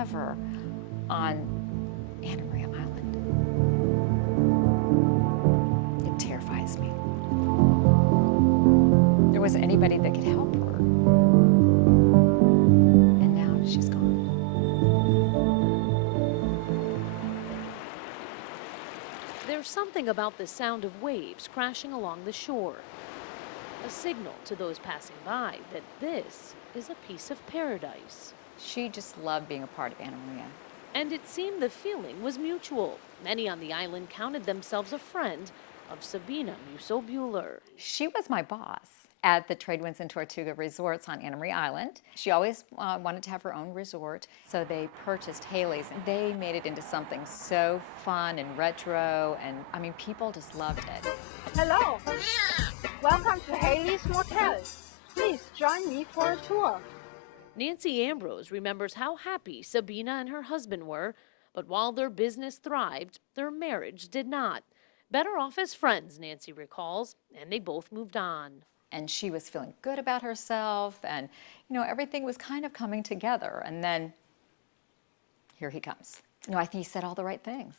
ever on Anna Maria Island. It terrifies me. There wasn't anybody that could help her. And now she's gone. There's something about the sound of waves crashing along the shore. A signal to those passing by that this is a piece of paradise. She just loved being a part of Anna Maria. And it seemed the feeling was mutual. Many on the island counted themselves a friend of Sabina Musso-Buehler. She was my boss at the Tradewinds and Tortuga resorts on Anna Maria Island. She always wanted to have her own resort, so they purchased Haley's, and they made it into something so fun and retro, and I mean, people just loved it. Hello, welcome to Haley's Motel. Please join me for a tour. Nancy Ambrose remembers how happy Sabina and her husband were, but while their business thrived, their marriage did not. Better off as friends, Nancy recalls, and they both moved on. And she was feeling good about herself, and you know, everything was kind of coming together. And then here he comes. You know, I think he said all the right things.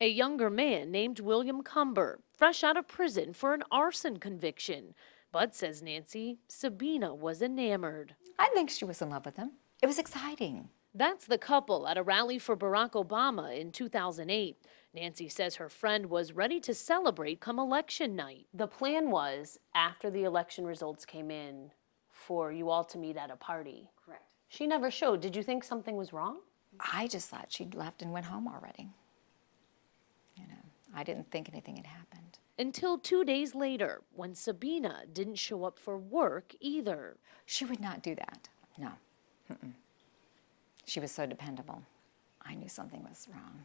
A younger man named William Cumber, fresh out of prison for an arson conviction. But, says Nancy, Sabina was enamored. I think she was in love with him. It was exciting. That's the couple at a rally for Barack Obama in 2008. Nancy says her friend was ready to celebrate come election night. The plan was, after the election results came in, for you all to meet at a party. Correct. She never showed. Did you think something was wrong? I just thought she'd left and went home already. You know, I didn't think anything had happened. Until 2 days later, when Sabina didn't show up for work either. She would not do that. No. Mm-mm. She was so dependable. I knew something was wrong.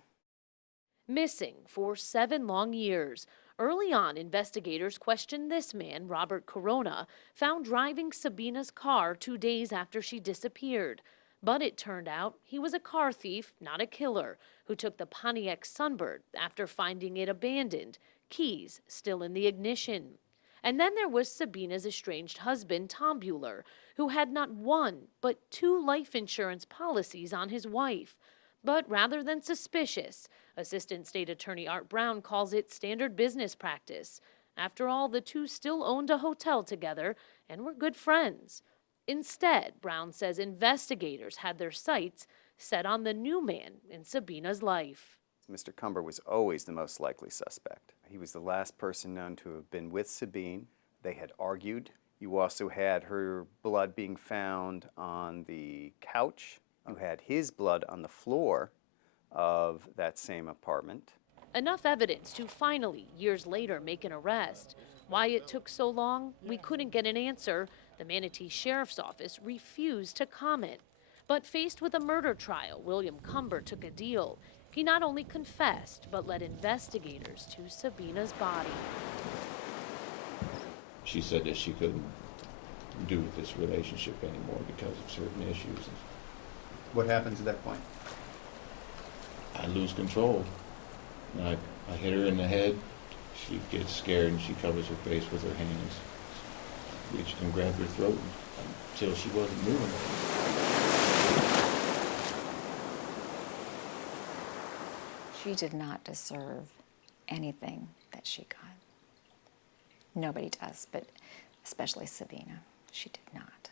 Missing for 7 long years. Early on, investigators questioned this man, Robert Corona, found driving Sabina's car 2 days after she disappeared. But it turned out he was a car thief, not a killer, who took the Pontiac Sunbird after finding it abandoned, keys still in the ignition. And then there was Sabina's estranged husband, Tom Buehler, who had not 1, but 2 life insurance policies on his wife. But rather than suspicious, Assistant State Attorney Art Brown calls it standard business practice. After all, the two still owned a hotel together and were good friends. Instead, Brown says investigators had their sights set on the new man in Sabina's life. Mr. Cumber was always the most likely suspect. He was the last person known to have been with Sabine. They had argued. You also had her blood being found on the couch. You had his blood on the floor of that same apartment. Enough evidence to finally, years later, make an arrest. Why it took so long? We couldn't get an answer. The Manatee Sheriff's Office refused to comment. But faced with a murder trial, William Cumber took a deal. He not only confessed, but led investigators to Sabina's body. She said that she couldn't do this relationship anymore because of certain issues. What happens at that point? I lose control. I hit her in the head. She gets scared and she covers her face with her hands. Reached and grabbed her throat until she wasn't moving. She did not deserve anything that she got. Nobody does, but especially Sabina. She did not.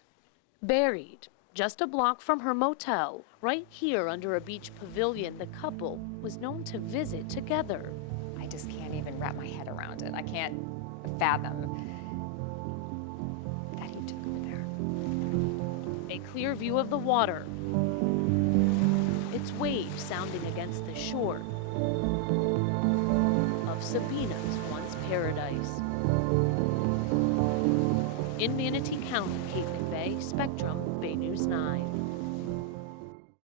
Buried just a block from her motel, right here under a beach pavilion the couple was known to visit together. I just can't even wrap my head around it. I can't fathom that he took her there. A clear view of the water, its waves sounding against the shore of Sabina's once paradise. In Manatee County, Kate McVeigh, Spectrum, Bay News 9.